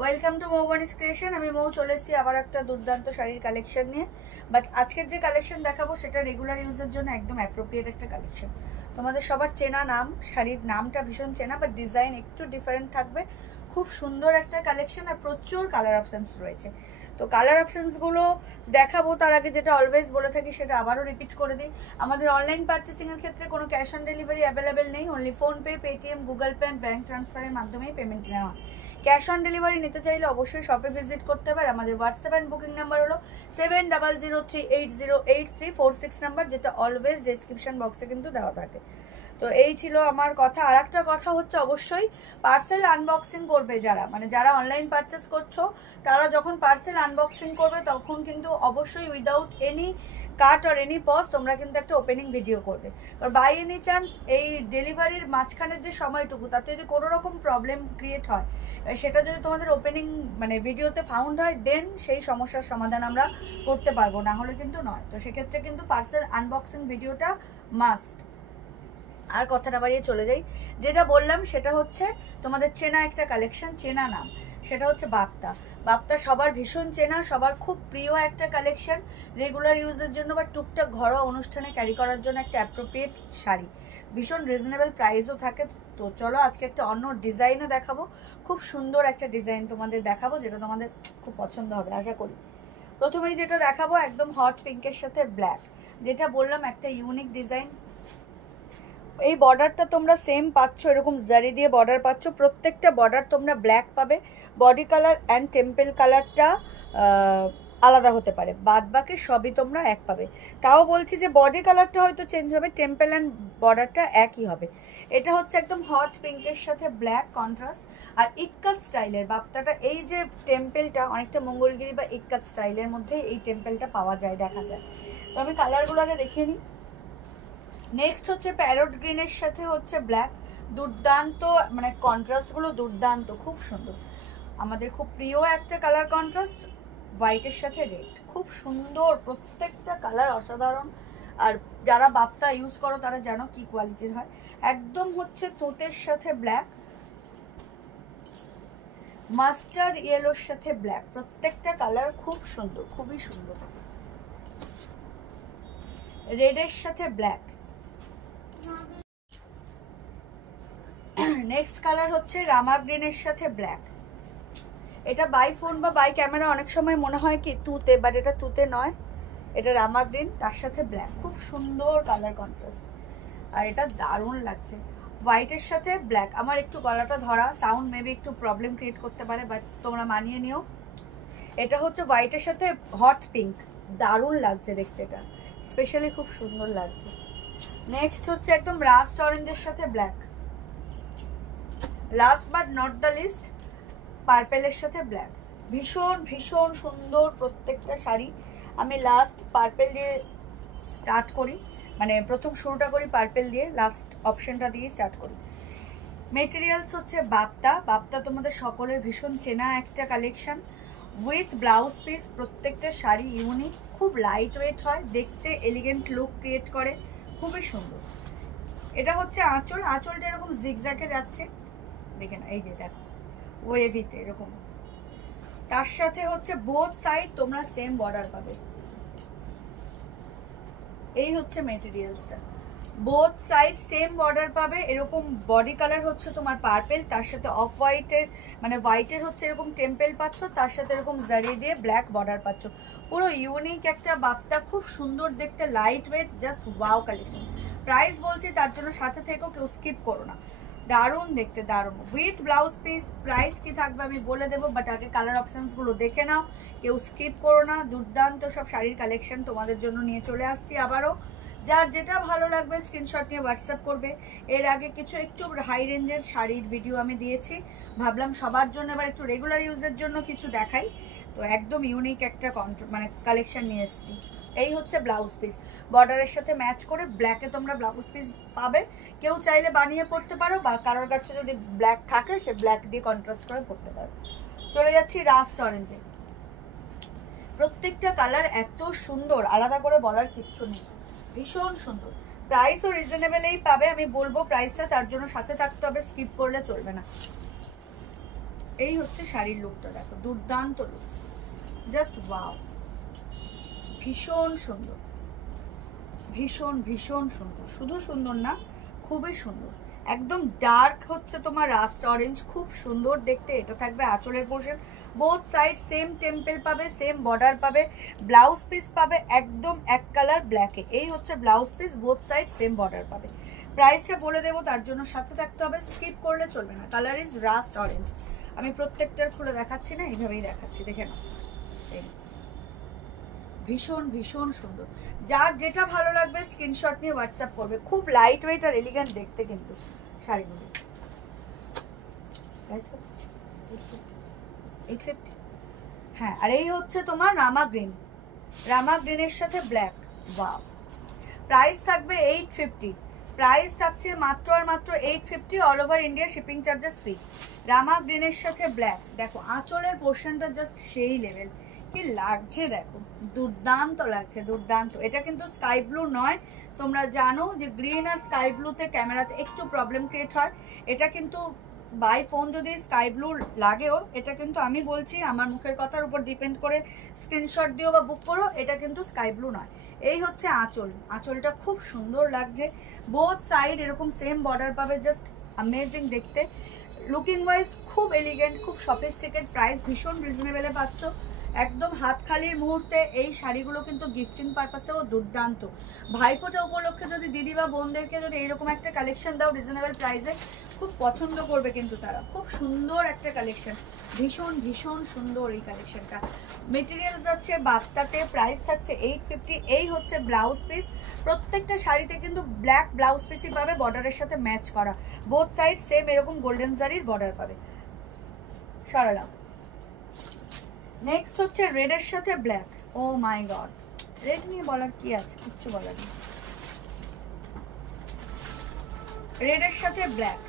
Welcome to মৌবানিস creation. আমি মৌ চলে এসেছি আবার একটা দুর্দান্ত শাড়ির কালেকশন নিয়ে। বাট আজকের যে কালেকশন দেখাবো সেটা রেগুলার ইউজের জন্য একদম অ্যাপ্রোপ্রিয়েট একটা কালেকশন। তোমাদের সবার চেনা নাম, শাড়ির নামটা ভীষণ চেনা, বাট ডিজাইন একটু ডিফারেন্ট থাকবে। খুব সুন্দর একটা কালেকশন আর প্রচুর কালার অপশানস রয়েছে। তো কালার অপশানসগুলো দেখাবো তার আগে যেটা অলওয়েজ বলে থাকি সেটা আবারও রিপিট করে দিই। আমাদের অনলাইন পারচেসিংয়ের ক্ষেত্রে কোনো ক্যাশ অন ডেলিভারি অ্যাভেলেবেল নেই। Only PhonePe, Paytm, Google pay and bank ট্রান্সফারের মাধ্যমেই পেমেন্ট নেওয়া হয়। ক্যাশ অন ডেলিভারি নিতে চাইলে অবশ্যই শপে ভিজিট করতে হবে। আর আমাদের হোয়াটসঅ্যাপ অ্যান্ড বুকিং নাম্বার হলো 7003808346 নাম্বার, যেটা অলওয়েজ ডেসক্রিপশন বক্সে কিন্তু দেওয়া থাকে। তো এই ছিল আমার কথা। আর একটা কথা হচ্ছে, অবশ্যই পার্সেল আনবক্সিং করবে যারা অনলাইন পারচেস করছো, তারা যখন পার্সেল আনবক্সিং করবে তখন কিন্তু অবশ্যই without any cut or any pause তোমরা কিন্তু একটা ওপেনিং ভিডিও করবে। কারণ বাই এনি চান্স এই ডেলিভারির মাঝখানের যে সময়টুকু, তাতে যদি কোনো রকম প্রবলেম ক্রিয়েট হয়, সেটা যদি তোমাদের ওপেনিং ভিডিওতে ফাউন্ড হয়, দেন সেই সমস্যার সমাধান আমরা করতে পারবো, না হলে কিন্তু নয়। তো সেক্ষেত্রে কিন্তু পার্সেল আনবক্সিং ভিডিওটা মাস্ট। আর কথাটা বাড়িয়ে চলে যাই, যেটা বললাম সেটা হচ্ছে তোমাদের চেনা একটা কালেকশন, চেনা নাম, সেটা হচ্ছে বাপ্তা। বাপ্তা সবার ভীষণ চেনা, সবার খুব প্রিয় একটা কালেকশন, রেগুলার ইউজের জন্য বা টুকটাক ঘরোয়া অনুষ্ঠানে ক্যারি করার জন্য একটা অ্যাপ্রোপ্রিয়েট শাড়ি। ভীষণ রিজনেবল প্রাইসও থাকে। তো চলো আজকে একটা অন্য ডিজাইনে দেখাবো, খুব সুন্দর একটা ডিজাইন তোমাদের দেখাবো, যেটা তোমাদের খুব পছন্দ হবে আশা করি। প্রথমেই যেটা দেখাবো একদম হট পিঙ্কের সাথে ব্ল্যাক, যেটা বললাম একটা ইউনিক ডিজাইন। এই বর্ডারটা তোমরা সেম পাচ্ছ, এরকম জারি দিয়ে বর্ডার পাচ্ছ। প্রত্যেকটা বর্ডার তোমরা ব্ল্যাক পাবে। বডি কালার অ্যান্ড টেম্পেল কালারটা আলাদা হতে পারে, বাদ বাকি সবই তোমরা এক পাবে। তাও বলছি যে বডি কালারটা হয়তো চেঞ্জ হবে, টেম্পেল অ্যান্ড বর্ডারটা একই হবে। এটা হচ্ছে একদম হট পিঙ্কের সাথে ব্ল্যাক কন্ট্রাস্ট। আর ইক্কাত স্টাইলের বাপ্তাটা, এই যে টেম্পেলটা অনেকটা মঙ্গলগিরি বা ইক্কাত স্টাইলের মধ্যে এই টেম্পেলটা পাওয়া যায়, দেখা যায়। তো আমি কালারগুলো আগে দেখিয়ে নিই। নেক্সট হচ্ছে প্যারট গ্রিনের সাথে হচ্ছে ব্ল্যাক। দুর্দান্ত, কন্ট্রাস্টগুলো দুর্দান্ত, খুব সুন্দর। আমাদের খুব প্রিয় একটা কালার কন্ট্রাস্ট, হোয়াইটের সাথে রেড, খুব সুন্দর। প্রত্যেকটা কালার অসাধারণ। আর যারা বাপ্তা ইউজ করো তারা জানো কি কোয়ালিটির হয়। একদম হচ্ছে তুঁতের সাথে ব্ল্যাক, মাস্টার্ড ইয়েলোর সাথে ব্ল্যাক, প্রত্যেকটা কালার খুব সুন্দর, খুবই সুন্দর। রেডের সাথে ব্ল্যাক। নেক্সট কালার হচ্ছে রামা গ্রিনের সাথে ব্ল্যাক। এটা বাই ফোন বা বাই ক্যামেরা অনেক সময় মনে হয় কি তুতে, বাট এটা তুতে নয়, এটা রামা গ্রিন, তার সাথে ব্ল্যাক, খুব সুন্দর কালার কন্ট্রাস্ট। আর এটা দারুণ লাগছে। হোয়াইটের সাথে ব্ল্যাক। আমার একটু গলাটা ধরা, সাউন্ড মেবি একটু প্রবলেম ক্রিয়েট করতে পারে, বাট তোমরা মানিয়ে নিও। এটা হচ্ছে হোয়াইটের সাথে হট পিঙ্ক, দারুণ লাগছে দেখতে, এটা স্পেশালি খুব সুন্দর লাগছে। নেক্সট হচ্ছে একদম রাস্ট অরেঞ্জের সাথে black. Last but not the least, পার্পেলের সাথে ব্ল্যাক। ভীষণ ভীষণ সুন্দর প্রত্যেকটা শাড়ি। আমি লাস্ট পার্পেল দিয়ে স্টার্ট করি, প্রথম শুরুটা করি পার্পেল দিয়ে, লাস্ট অপশনটা দিয়ে স্টার্ট করি। মেটেরিয়ালস হচ্ছে বাপ্তা। বাপ্তা তোমাদের সকলের ভীষণ চেনা একটা কালেকশন, উইথ ব্লাউজ পিস। প্রত্যেকটা শাড়ি ইউনিক, খুব লাইট ওয়েট হয়, দেখতে এলিগেন্ট লুক ক্রিয়েট করে, খুবই সুন্দর। এটা হচ্ছে আঁচল, আঁচলটা এরকম জিগজ্যাগে যাচ্ছে, দেখে না, এই যে দেখো ওয়েভিতে এরকম। তার সাথে হচ্ছে বোথ সাইড তোমরা সেম বর্ডার পাবে। এই হচ্ছে মেটেরিয়ালসটা, বোথ সাইড সেম বর্ডার পাবে। এরকম বডি কালার হচ্ছে তোমার পার্পেল, তার সাথে অফ হোয়াইটের হোয়াইটের হচ্ছে এরকম টেম্পেল পাচ্ছ, তার সাথে এরকম জারি দিয়ে ব্ল্যাক বর্ডার পাচ্ছ। পুরো ইউনিক একটা বাপ্তা, খুব সুন্দর দেখতে, light weight, just wow collection. Price বলছি তার জন্য সাথে থেকেও কেউ স্কিপ করো না, দারুণ দেখতে, দারুণ। With blouse piece. প্রাইস কি থাকবে আমি বলে দেবো, বাট আগে কালার অপশানসগুলো দেখে নাও, কেউ স্কিপ করো না। দুর্দান্ত সব শাড়ির কালেকশন তোমাদের জন্য নিয়ে চলে আসছি আবারও। যার যেটা ভালো লাগবে স্ক্রিনশট নিয়ে হোয়াটসঅ্যাপ করবে। এর আগে কিছু একটু হাই রেঞ্জের শাড়ির ভিডিও আমি দিয়েছি, ভাবলাম সবার জন্য এবার একটু রেগুলার ইউজের জন্য কিছু দেখাই। তো একদম ইউনিক একটা কালেকশন নিয়ে এসেছি। এই হচ্ছে ব্লাউজ পিস, বর্ডারের সাথে ম্যাচ করে ব্ল্যাকে তোমরা ব্লাউজ পিস পাবে। কেউ চাইলে বানিয়ে পড়তে পারো, বা কারোর কাছে যদি ব্ল্যাক থাকে সে ব্ল্যাক দিয়ে কন্ট্রাস্ট করে পড়তে পারো। চলে যাচ্ছি রাস্ট অরেঞ্জে। প্রত্যেকটা কালার এত সুন্দর, আলাদা করে বলার কিচ্ছু নেই, ভীষণ সুন্দর। প্রাইসও রিজনেবলেই পাবে, আমি বলবো প্রাইসটা, তার জন্য সাথে থাকতে হবে, স্কিপ করলে চলবে না। এই হচ্ছে শাড়ির লুকটা, দেখো দুর্দান্ত লুক, জাস্ট ওয়াও, ভীষণ সুন্দর, ভীষণ ভীষণ সুন্দর, শুধু সুন্দর না খুবই সুন্দর, একদম ডার্ক হচ্ছে তোমার রাস্ট অরেঞ্জ, খুব সুন্দর দেখতে। এটা থাকবে আঁচলের portion, both side same temple পাবে, সেম বর্ডার পাবে, ব্লাউজ পিস পাবে একদম এক কালার ব্ল্যাকে। এই হচ্ছে blouse piece, both side same border পাবে। প্রাইসটা বলে দেবো, তার জন্য সাথে থাকতে হবে, স্কিপ করলে চলবে না। কালার ইজ রাস্ট অরেঞ্জ, আমি প্রত্যেকটার খুলে দেখাচ্ছি না, এইভাবেই দেখাচ্ছি, দেখে নাও। ভীষণ ভীষণ সুন্দর, যার যেটা ভালো লাগবে স্ক্রিনশট নিয়ে হোয়াটসঅ্যাপ করবে। খুব লাইট ওয়েট আর এলিগেন্ট দেখতে কিন্তু শাড়িগুলো। 850, হ্যাঁ। আর এই হচ্ছে তোমার রামা গ্রিন, রামা গ্রিনের সাথে ব্ল্যাক, ওয়াও। প্রাইস থাকবে 850, প্রাইস থাকছে মাত্র আর মাত্র 850, all over India shipping charges free. Rama গ্রিনের সাথে ব্ল্যাক, দেখো আঁচলের পোর্শনটা জাস্ট সেই লেভেল, কি লাগছে দেখো, দুর্দান্ত লাগছে, দুর্দান্ত। এটা কিন্তু স্কাই ব্লু নয়, তোমরা জানো যে গ্রিন আর স্কাই ব্লুতে ক্যামেরাতে একটু প্রবলেম ক্রিয়েট হয়। এটা কিন্তু বাই ফোন যদি স্কাই ব্লু লাগেও, এটা কিন্তু আমি বলছি আমার মুখের কথার উপর ডিপেন্ড করে স্ক্রিনশট দিও বা বুক করো, এটা কিন্তু স্কাই ব্লু নয়। এই হচ্ছে আঁচল, আঁচলটা খুব সুন্দর লাগছে, বোথ সাইড এরকম সেম বর্ডার পাবে, জাস্ট অ্যামেজিং দেখতে, লুকিং ওয়াইজ খুব এলিগেন্ট, খুব সফিস্টিকেট। প্রাইস ভীষণ রিজনেবলে পাচ্ছ, একদম হাত খালির মুহূর্তে। এই শাড়িগুলো কিন্তু গিফটিং পারপাসেও দুর্দান্ত। ভাইফোঁটা উপলক্ষে যদি দিদি বা বোনদেরকে যদি এরকম একটা কালেকশন দাও রিজনেবল প্রাইসে, খুব পছন্দ করবে কিন্তু তারা। খুব সুন্দর একটা কালেকশন, ভীষণ ভীষণ সুন্দর এই কালেকশনটা। মেটেরিয়াল যাচ্ছে বাপ্তাতে, প্রাইস থাকছে 850। এই হচ্ছে ব্লাউজ পিস, প্রত্যেকটা শাড়িতে কিন্তু ব্ল্যাক ব্লাউজ পিসই পাবে, বর্ডারের সাথে ম্যাচ করা, বোথ সাইড সেম এরকম গোল্ডেন জারির বর্ডার পাবে। সরালা। নেক্সট হচ্ছে রেডের সাথে ব্ল্যাক, ও মাই গড, রেড নিয়ে বলার কি আছে, কিচ্ছু বলার নেই। রেডের সাথে ব্ল্যাক,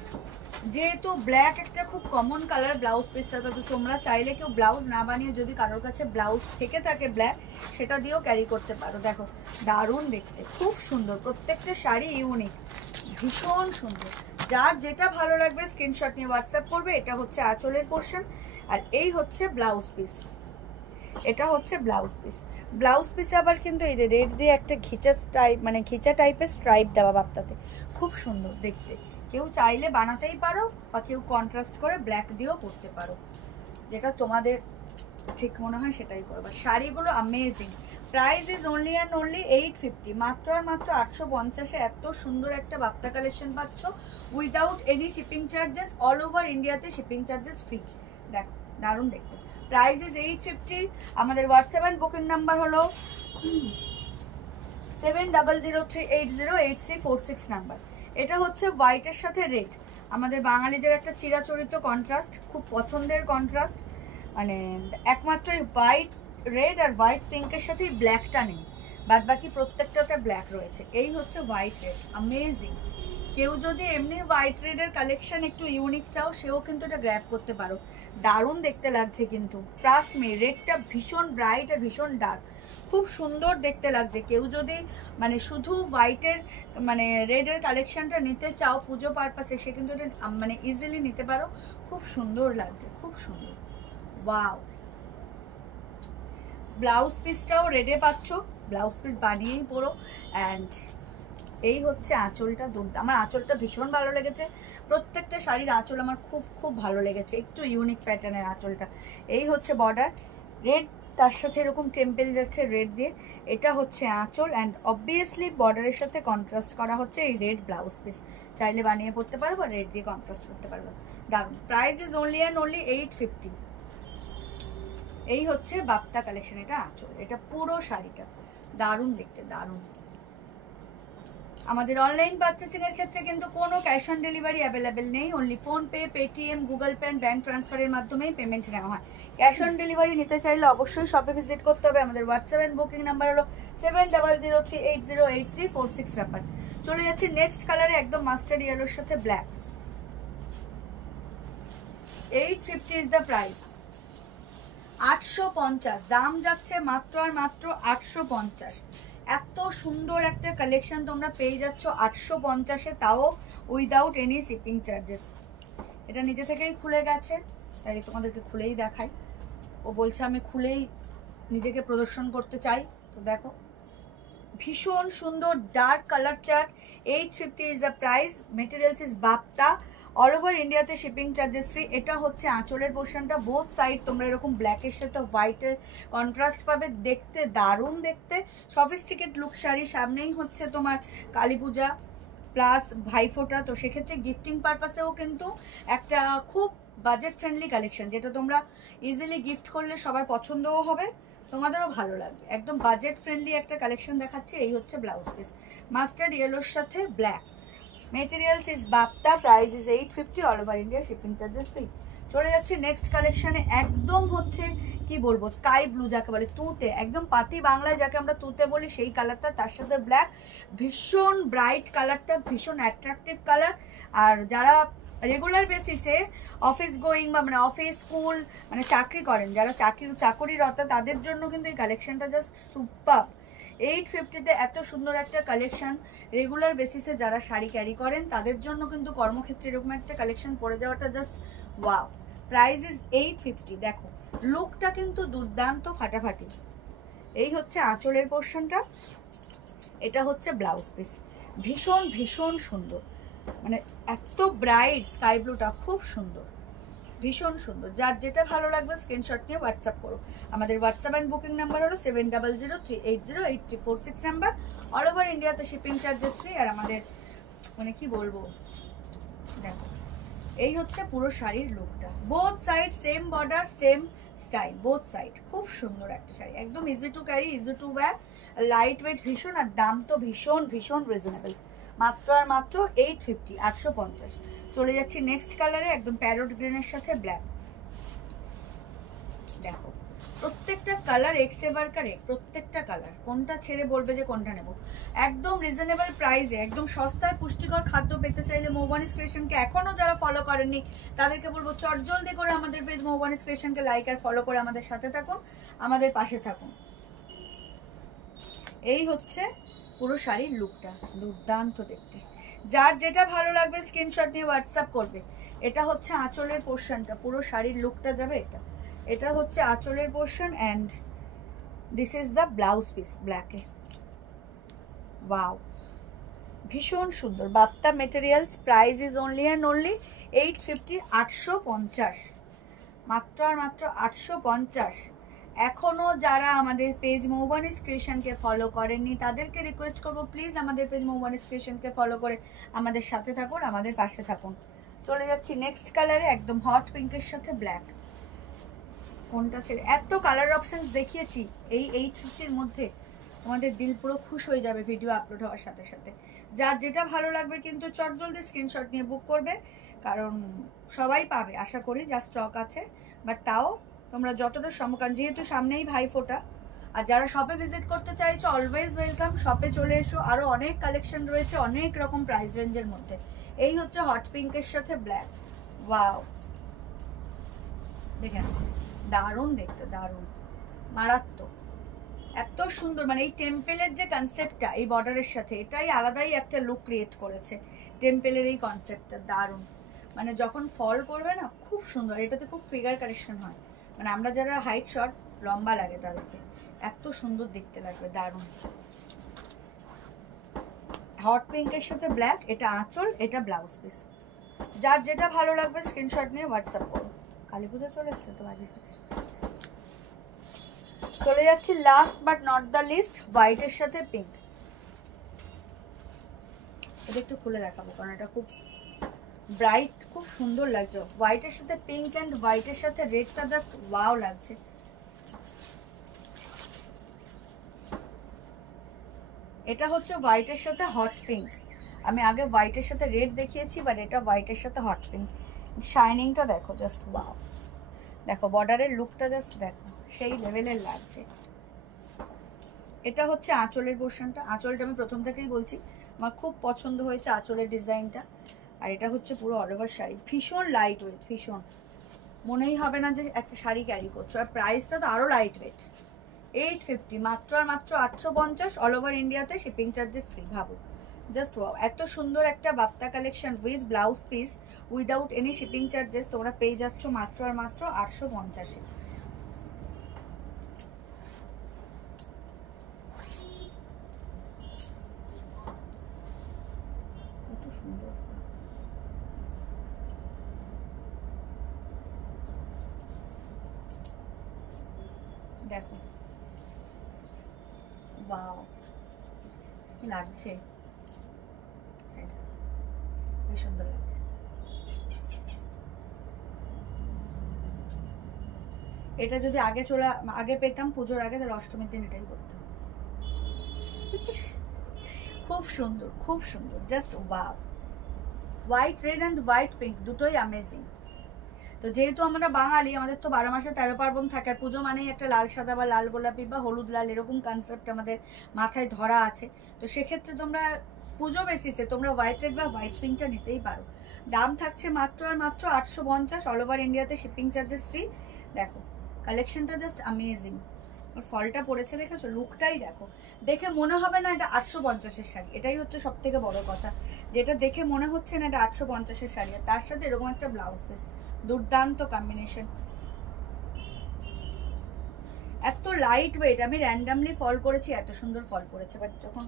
যেহেতু ব্ল্যাক একটা খুব কমন কালার ব্লাউজ পিসটা, তো তোমরা চাইলে কেউ ব্লাউজ না বানিয়ে যদি কারোর কাছে ব্লাউজ থেকে থাকে ব্ল্যাক, সেটা দিয়েও ক্যারি করতে পারো। দেখো দারুণ দেখতে, খুব সুন্দর, প্রত্যেকটা শাড়ি ইউনিক, ভীষণ সুন্দর। যার যেটা ভালো লাগবে স্ক্রিনশট নিয়ে হোয়াটসঅ্যাপ করবে। এটা হচ্ছে আঁচলের পোর্শন, আর এই হচ্ছে ব্লাউজ পিস, এটা হচ্ছে ব্লাউজ পিস। ব্লাউজ পিসে আবার কিন্তু এই রেড দিয়ে একটা ঘিচা টাইপ, মানে ঘিচা টাইপের স্ট্রাইপ দেওয়া বাপ্তাতে, খুব সুন্দর দেখতে। কেউ চাইলে বানাতেই পারো, বা কেউ কন্ট্রাস্ট করে ব্ল্যাক দিয়েও করতে পারো, যেটা তোমাদের ঠিক মনে হয় সেটাই করবে। শাড়িগুলো amazing. Price is only and only 850, মাত্র আর মাত্র 850-এ এত সুন্দর একটা বাপ্তা কালেকশন পাচ্ছ, without any shipping charges, all over ইন্ডিয়াতে শিপিং চার্জেস ফ্রি। দেখো দারুণ দেখতে। Price is 850। আমাদের হোয়াটসঅ্যাপ অ্যান্ড বুকিং নাম্বার হলো 7003808346 নাম্বার। এটা হচ্ছে হোয়াইটের সাথে রেড, আমাদের বাঙালিদের একটা চিরাচরিত কন্ট্রাস্ট, খুব পছন্দের কন্ট্রাস্ট, মানে একমাত্র হোয়াইট রেড আর হোয়াইট পিঙ্কের সাথে ব্ল্যাকটা নেই, বাদ বাকি প্রত্যেকটাতে ব্ল্যাক রয়েছে। এই হচ্ছে হোয়াইট রেড, অ্যামেজিং। কেউ যদি এমনি হোয়াইট রেডের কালেকশন একটু ইউনিক চাও, সেও কিন্তু এটা গ্র্যাব করতে পারো, দারুণ দেখতে লাগছে কিন্তু, ট্রাস্ট মি। রেডটা ভীষণ ব্রাইট আর ভীষণ ডার্ক, খুব সুন্দর দেখতে লাগছে। কেউ যদি মানে শুধু হোয়াইটের মানে রেডের কালেকশনটা নিতে চাও পুজো পারপাসে, সে কিন্তু এটা মানে ইজিলি নিতে পারো, খুব সুন্দর লাগছে, খুব সুন্দর, ওয়াও। ব্লাউজ পিসটাও রেডে পাচ্ছ, ব্লাউজ পিস বানিয়েই পরো। অ্যান্ড এই হচ্ছে আঁচলটা, আমার আঁচলটা ভীষণ ভালো লেগেছে, প্রত্যেকটা শাড়ির আঁচল আমার খুব খুব ভালো লেগেছে, একটু ইউনিক প্যাটার্নের আঁচলটা। এই হচ্ছে বর্ডার রেড, তার সাথে এরকম টেম্পেল যাচ্ছে রেড দিয়ে, এটা হচ্ছে আঁচল। অ্যান্ড অবভিয়াসলি বর্ডারের সাথে কন্ট্রাস্ট করা হচ্ছে এই রেড ব্লাউজ পিস, চাইলে বানিয়ে পরতে পারো বা রেড দিয়ে কন্ট্রাস্ট করতে পারবো, দারুণ। Price is only and only 850। এই হচ্ছে বাপ্তা কালেকশন, এটা আঁচল, এটা পুরো শাড়িটা দারুণ দেখতে, দারুণ। আমাদের অনলাইন পারচেসিং এর ক্ষেত্রে কিন্তু কোনো ক্যাশ অন ডেলিভারি অ্যাভেলেবেল নেই, only PhonePe, Paytm, Google pay, bank ট্রান্সফারের মাধ্যমেই পেমেন্ট নেওয়া হয়। ক্যাশ অন ডেলিভারি নিতে চাইলে অবশ্যই শপে ভিজিট করতে হবে। আমাদের হোয়াটসঅ্যাপ এন্ড বুকিং নাম্বার হলো 7003808346 নাম্বার। চলে যাচ্ছে নেক্সট কালারে, একদম মাস্টার্ড ইয়েলোর সাথে ব্ল্যাক। 850 ইজ দ্য প্রাইস, 850 দাম যাচ্ছে মাত্র আর মাত্র 850। এত সুন্দর একটা কালেকশন তোমরা পেয়ে যাচ্ছ 850-এ, তাও উইদাউট এনি শিপিং চার্জেস। এটা নিজে থেকেই খুলে গেছে, তাই তোমাদেরকে খুলেই দেখাই। ও বলছে আমি খুলেই নিজেকে প্রদর্শন করতে চাই। তো দেখো ভীষণ সুন্দর dark colour chart. 850 is the price. Materials is bapta. All over ইন্ডিয়াতে শিপিং চার্জেস ফ্রি। এটা হচ্ছে আঁচলের পোর্শনটা। বোথ সাইড তোমরা এরকম ব্ল্যাকের সাথে হোয়াইটের কন্ট্রাস্ট পাবে, দেখতে দারুণ দেখতে। Sophisticate look sari. সামনেই হচ্ছে তোমার কালী পূজা প্লাস ভাইফোঁটা, তো সেক্ষেত্রে গিফটিং পারপাসেও কিন্তু একটা খুব বাজেট ফ্রেন্ডলি কালেকশন, যেটা তোমরা ইজিলি গিফট করলে সবার পছন্দও হবে, তোমাদেরও ভালো লাগবে। একদম বাজেট ফ্রেন্ডলি একটা কালেকশন দেখাচ্ছে। এই হচ্ছে ব্লাউজ পিস, মাস্টার্ড ইয়েলোর সাথে black. Materials is bapta, price is 850, all over India shipping charges free. চলে যাচ্ছে নেক্সট কালেকশনে। একদম হচ্ছে কি বলবো, স্কাই ব্লু যাকে বলে, তুঁতে, একদম পাতি বাংলায় যাকে আমরা তুঁতে বলি সেই কালারটা, তার সাথে ব্ল্যাক। ভীষণ ব্রাইট কালারটা, ভীষণ অ্যাট্রাকটিভ কালার। আর যারা রেগুলার বেসিসে অফিস গোয়িং বা মানে অফিস স্কুল মানে চাকরি করেন, যারা চাকরিরত, তাদের জন্য কিন্তু এই কালেকশনটা জাস্ট সুপার। 850-তে এত সুন্দর একটা কালেকশন। রেগুলার বেসিসে যারা শাড়ি ক্যারি করেন তাদের জন্য কিন্তু কর্মক্ষেত্রে এরকম একটা কালেকশন পরে যাওয়াটা জাস্ট ওয়াও। Price is 850। দেখো লুকটা কিন্তু দুর্দান্ত ফাটাফাটি। এই হচ্ছে আঁচলের পোর্শনটা, এটা হচ্ছে ব্লাউজ পিস। ভীষণ ভীষণ সুন্দর, মানে এত ব্রাইট স্কাই ব্লুটা, খুব সুন্দর, ভীষণ সুন্দর। যার যেটা ভালো লাগবে স্ক্রিনশট নিয়ে হোয়াটসঅ্যাপ করো। আমাদের হোয়াটসঅ্যাপ অ্যান্ড বুকিং নাম্বার হলো 7003808346 নাম্বার। অল ওভার ইন্ডিয়াতে শিপিং চার্জেস ফ্রি। আর আমাদের মানে কি বলবো, দেখো এই হচ্ছে পুরো শাড়ির লুকটা। Both side same border, same style, both side. খুব সুন্দর একটা শাড়ি, একদম easy to carry, easy to wire, light weight ভীষণ। আর দাম তো ভীষণ ভীষণ রিজনেবল, মাত্র আর মাত্র 850, 850। চলে যাচ্ছি নেক্সট কালারে, একদম প্যারোট গ্রিনের সাথে ব্ল্যাক। দেখো প্রত্যেকটা কালার এক্সেবার কারে, প্রত্যেকটা কালার, কোনটা ছেড়ে বলবে যে কোনটা নেব। একদম রিজনেবল প্রাইসে, একদম সস্তায় পুষ্টিকর খাদ্য পেতে চাইলে মৌবানিস ক্রিয়েশনকে এখনো যারা ফলো করেননি তাদেরকে বলবো চটজলদি করে আমাদের পেজ মৌবানিস ক্রিয়েশনকে লাইক আর ফলো করে আমাদের সাথে থাকুন, আমাদের পাশে থাকুন। এই হচ্ছে পুরো শাড়ির লুকটা, দুর্দান্ত দেখতে। যার যেটা ভালো লাগবে স্ক্রিনশট নিয়ে হোয়াটসঅ্যাপ করবে। এটা হচ্ছে আঁচলের পোর্শনটা, পুরো শাড়ির লুকটা যাবে এটা। এটা হচ্ছে আঁচলের portion and this is the blouse piece ব্ল্যাকে। ওয়াও, ভীষণ সুন্দর। Bapta materials, price is only and only 850, 850, মাত্র আর মাত্র 850। এখনো যারা আমাদের পেজ মৌবানিস ক্রিয়েশনকে ফলো করেননি তাদেরকে রিকোয়েস্ট করবো প্লিজ আমাদের পেজ মৌবানিস ক্রিয়েশনকে ফলো করে আমাদের সাথে থাকুন, আমাদের পাশে থাকুন। চলে যাচ্ছি নেক্সট কালারে, একদম হট পিঙ্কের সাথে ব্ল্যাক। কোনটা ছেড়ে, এত কালার অপশনস দেখিয়েছি এই 850-র মধ্যে, আমাদের দিল পুরো খুশ হয়ে যাবে ভিডিও আপলোড হওয়ার সাথে সাথে। যার যেটা ভালো লাগবে কিন্তু চটজলদি স্ক্রিনশট নিয়ে বুক করবে, কারণ সবাই পাবে আশা করি, যা স্টক আছে। বাট তাও তোমরা যতটা সম্ভব, যেহেতু সামনেই ভাইফোঁটা, আর যারা শপে ভিজিট করতে চাইছো অলওয়েজ ওয়েলকাম, শপে চলে এসো। আরও অনেক কালেকশন রয়েছে অনেক রকম প্রাইস রেঞ্জের মধ্যে। এই হচ্ছে হট পিঙ্কের সাথে ব্ল্যাক। ওয়াও, দেখেন দারুণ দেখতে, দারুণ মারাত্মক, এত সুন্দর। মানে এই টেম্পেলের যে কনসেপ্টটা এই বর্ডারের সাথে, এটাই আলাদাই একটা লুক ক্রিয়েট করেছে টেম্পেলের এই কনসেপ্টটা, দারুণ। মানে যখন ফল করবে না খুব সুন্দর, এটাতে খুব ফিগার কারেকশন হয়, মানে আমরা যারা হাইট শর্ট লম্বা লাগে তাদেরকে এত সুন্দর দেখতে লাগবে, দারুণ। হট পিঙ্কের সাথে ব্ল্যাক, এটা আঁচল, এটা ব্লাউজ পিস। যার যেটা ভালো লাগবে স্ক্রিনশট নিয়ে হোয়াটসঅ্যাপ করো। কালী পুজো চলে এসছে তো বাজে। চলে যাচ্ছি last but not the least, হোয়াইটের সাথে পিঙ্ক। এটা একটু খুলে দেখাবো কারণ এটা খুব ব্রাইট, খুব সুন্দর লাগছে। হোয়াইটের সাথে পিঙ্ক অ্যান্ড হোয়াইটের সাথে রেডটা জাস্ট ওয়াও লাগছে। এটা হচ্ছে হোয়াইটের সাথে হট পিঙ্ক। আমি আগে হোয়াইটের সাথে রেড দেখিয়েছি, বাট এটা হোয়াইটের সাথে হট পিঙ্ক। শাইনিংটা দেখো জাস্ট ওয়াও। দেখো বর্ডারের লুকটা জাস্ট দেখো, সেই লেভেলের লাগছে। এটা হচ্ছে আঁচলের পোর্শনটা। আঁচলটা আমি প্রথম থেকেই বলছি আমার খুব পছন্দ হয়েছে আঁচলের ডিজাইনটা। আর এটা হচ্ছে পুরো অল ওভার শাড়ি, ভীষণ লাইট ওয়েট, ভীষণ, মনেই হবে না যে একটা শাড়ি ক্যারি করছো। আর প্রাইসটা তো আরও লাইট ওয়েট, 850, মাত্র আর মাত্র 850, অল ওভার ইন্ডিয়াতে শিপিং চার্জেস ফ্রি। ভাবো জাস্ট ওয়াও, এত সুন্দর একটা bapta collection with blouse piece without any shipping charges তোমরা পেয়ে যাচ্ছ মাত্র আর মাত্র 850-এ। কত সুন্দর দেখো, ওয়াও কি লাগছে, কি সুন্দর লাগছে। এটা যদি আগে পেতাম পুজোর আগে, তাহলে অষ্টমীর দিন এটাই করতাম। খুব সুন্দর, খুব সুন্দর, just wow. White red and white pink দুটোই অ্যামেজিং। তো যেহেতু আমরা বাঙালি, আমাদের তো 12 মাসে 13 পার্বণ থাকে, আর পুজো মানেই একটা লাল সাদা বা লাল গোলাপি বা হলুদ লাল এরকম কনসেপ্ট আমাদের মাথায় ধরা আছে। তো সেক্ষেত্রে তোমরা পুজো বেসিসে তোমরা হোয়াইট রেড বা হোয়াইট পিঙ্কটা নিতেই পারো। দাম থাকছে মাত্র আর মাত্র 850, অল ওভার ইন্ডিয়াতে শিপিং চার্জেস ফ্রি। দেখো কালেকশনটা জাস্ট অ্যামেজিং। ফলটা পড়েছে দেখেছো, লুকটাই দেখো, দেখে মনে হবে না এটা 850-এর শাড়ি। এটাই হচ্ছে সব থেকে বড় কথা, যেটা দেখে মনে হচ্ছে না এটা 850-এর শাড়ি, আর তার সাথে এরকম একটা ব্লাউজ পিস, দুর্দান্ত কম্বিনেশন। এত লাইট ওয়েট, আমি র্যান্ডামলি ফল করেছি, এত সুন্দর ফল করেছে, বাট যখন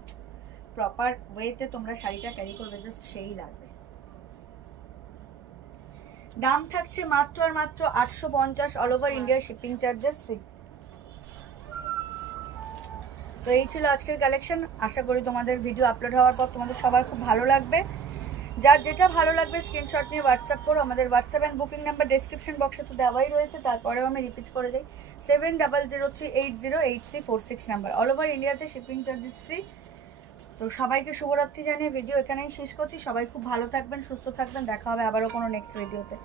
প্রপার ওয়েতে তোমরা শাড়িটা ক্যারি করবে জাস্ট সেই লাগবে। দাম থাকছে মাত্র আর মাত্র 850, all over India shipping charges free. তো এই ছিল আজকের কালেকশন। আশা করি তোমাদের ভিডিও আপলোড হওয়ার পর তোমাদের সবার খুব ভালো লাগবে। যার যেটা ভালো লাগবে স্ক্রিনশট নিয়ে হোয়াটসঅ্যাপ করো। আমাদের WhatsApp and booking number description বক্সে তো দেওয়াই রয়েছে, তারপরেও আমি রিপিট করে যাই, 7003808346 নাম্বার। অল ওভার ইন্ডিয়াতে শিপিং চার্জেস ফ্রি। তো সবাইকে শুভরাত্রি জানিয়ে ভিডিও এখানেই শেষ করছি। সবাই খুব ভালো থাকবেন, সুস্থ থাকবেন, দেখা হবে আবারও কোনো নেক্সট ভিডিওতে।